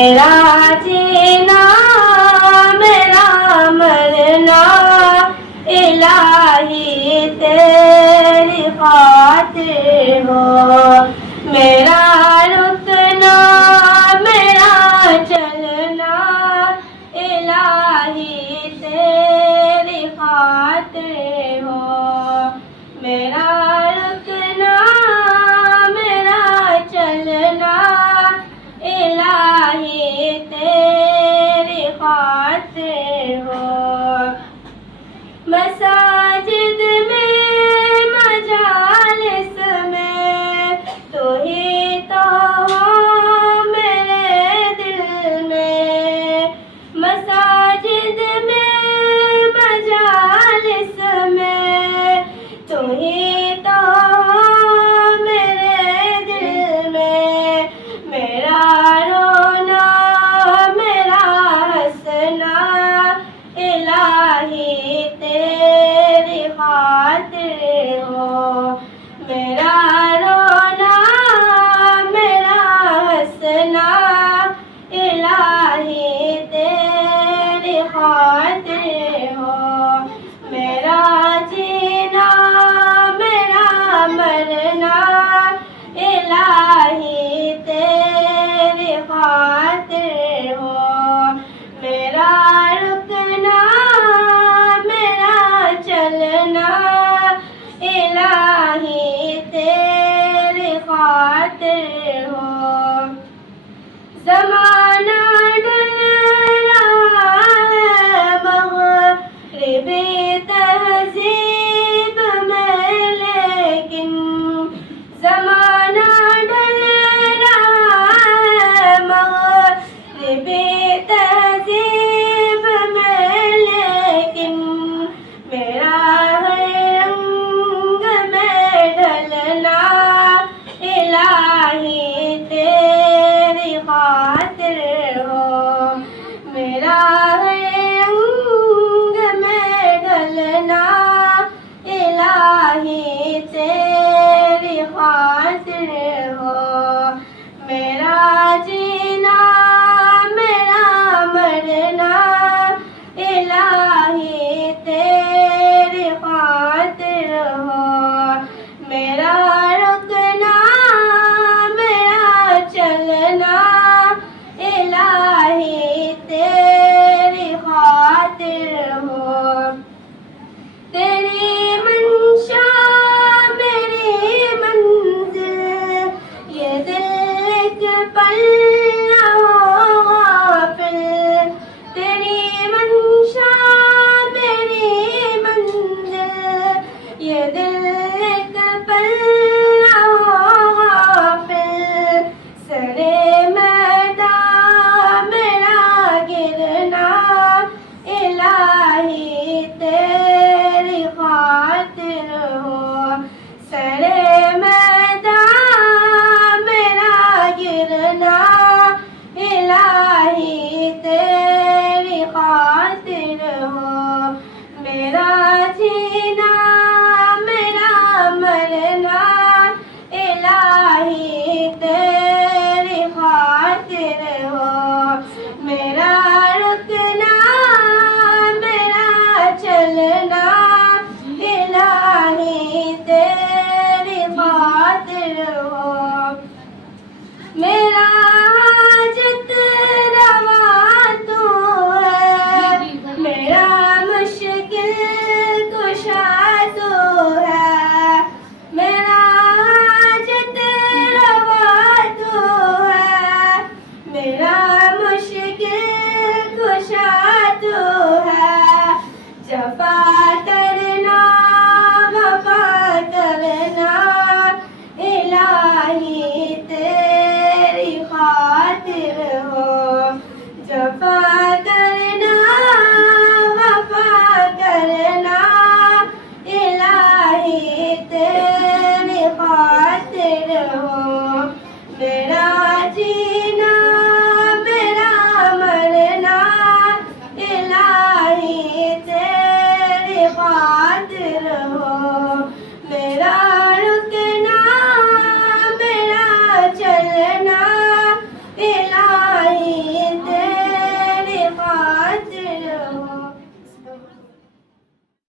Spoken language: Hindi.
मेरा जीना मेरा मरना इलाही तेरी खातिर हो। मेरा रुकना मेरा चलना इलाही तेरी खातिर हो। मेरा रुकना मेरा चलना इलाही तेरी खातिर हो। मसाजिद में मजालिस में तू ही तो हो मेरे दिल में। मसाजिद में मजालिस में तू ही तो हो मेरे दिल में। मेरा रोना मेरा हंसना इलाही तेरी खातिर हो। मेरा रोना मेरा हंसना इलाही तेरी खातिर हो। मेरा जीना मेरा मरना इलाही तेरी खातिर हो। मेरा रुकना मेरा चलना इलाही तेरी खातिर हो। ज़माना डल रहा है मग़रिबी तहज़ीब में लेकिन। ज़माना डल रहा है मग़रिबी तहज़ीब में लेकिन। मेरा रंग में ढलना इलाही तेरी खातिर हो। मेरा रंग में ढलना इलाही तेरी खातिर हो। मेरा जीना मेरा मरना इलाही तेरी खातिर हो। मेरा रुकना मेरा चलना इलाही तेरी खातिर हो। तेरी मंशा मेरी मंजिल ये दिल एक पल न हो गाफिल। तेरी मंशा मेरी मंजिल ये दिल एक पल न हो गाफिल। सरे मैदान मेरा गिरना इलाही तेरी खातिर हो। सरे मैदान मेरा गिरना इलाही तेरी खातिर हो। मेरा जीना मेरा मरना इलाही तेरी खातिर हो। मेरा रुकना मेरा चलना इलाही तेरी खातिर हो। मेरा हाजत रवा तू है मेरा मुश्किल कुशा तू है। मेरा हाजत रवा तू है मेरा मुश्किल कुशा तू है। जफा